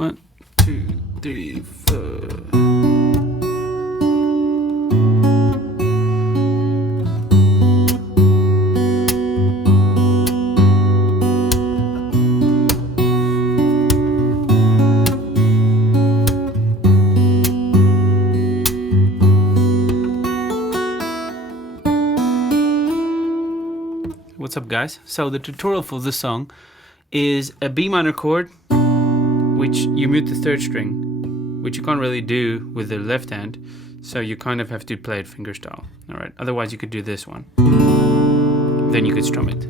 1, 2, 3, 4. What's up, guys? So the tutorial for this song is a B minor chord, which you mute the third string, which you can't really do with the left hand, so you kind of have to play it fingerstyle. All right. Otherwise, you could do this one. Then you could strum it.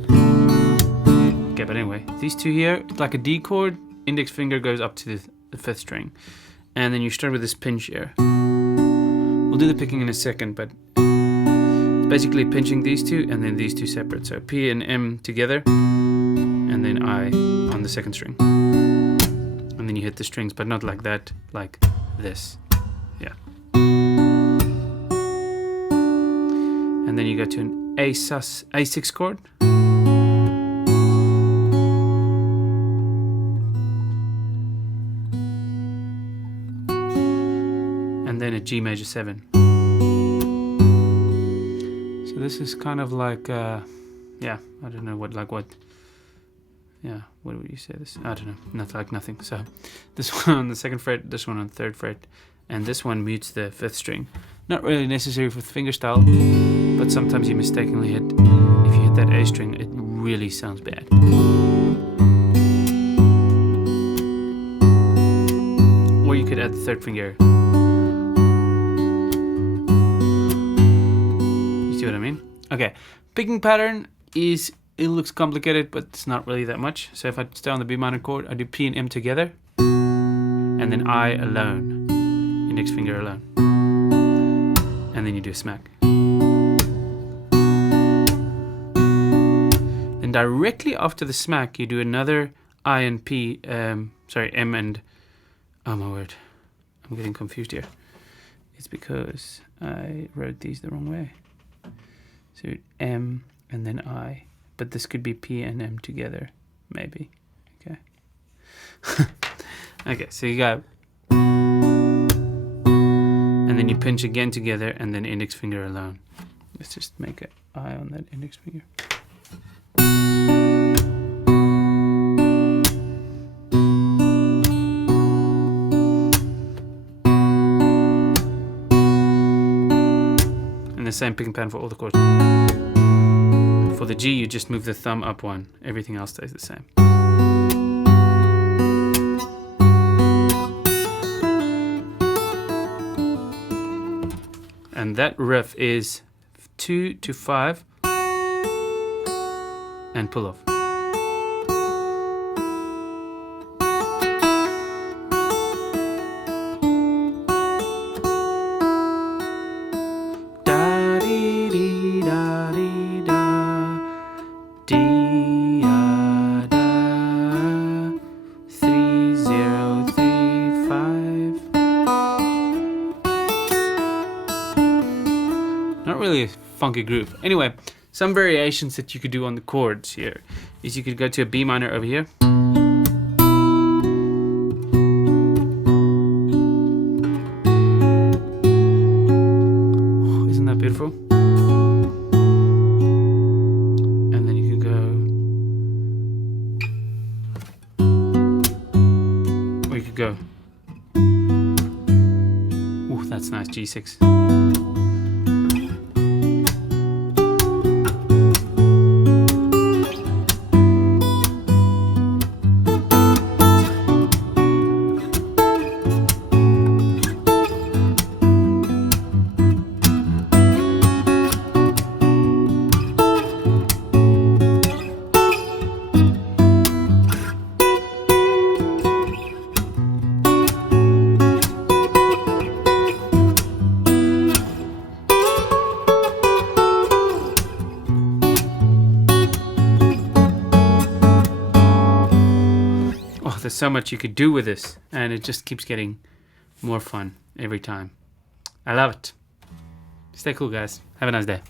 Okay, but anyway, these two here, like a D chord, index finger goes up to the fifth string, and then you start with this pinch here. We'll do the picking in a second, but basically pinching these two and then these two separate. So P and M together and then I on the second string. And then you hit the strings, but not like that, like this. Yeah. And then you go to an A6 chord. And then a G major 7. This is kind of like, yeah, I don't know what would you say this? I don't know, not like nothing. So this one on the second fret, this one on the third fret, and this one mutes the fifth string. Not really necessary for fingerstyle, but sometimes you mistakenly hit, if you hit that A string, it really sounds bad. Or you could add the third finger. See what I mean? Okay, picking pattern it looks complicated, but it's not really that much. So if I stay on the B minor chord, I do P and M together, and then I alone, index finger alone, and then you do a smack. And directly after the smack, you do another I and P, M and, oh my word, I'm getting confused here. It's because I wrote these the wrong way. So M and then I, but this could be P and M together, maybe. Okay. Okay, so you got, and then you pinch again together, and then index finger alone. Let's just make an I on that index finger. The same picking pattern for all the chords. For the G, you just move the thumb up one. Everything else stays the same. And that riff is 2 to 5 and pull off. Not really a funky groove. Anyway, some variations that you could do on the chords here is you could go to a B minor over here. Oh, isn't that beautiful? And then you can go, or you could go, ooh, that's nice, G6. There's so much you could do with this, and it just keeps getting more fun every time. I love it. Stay cool, guys. Have a nice day.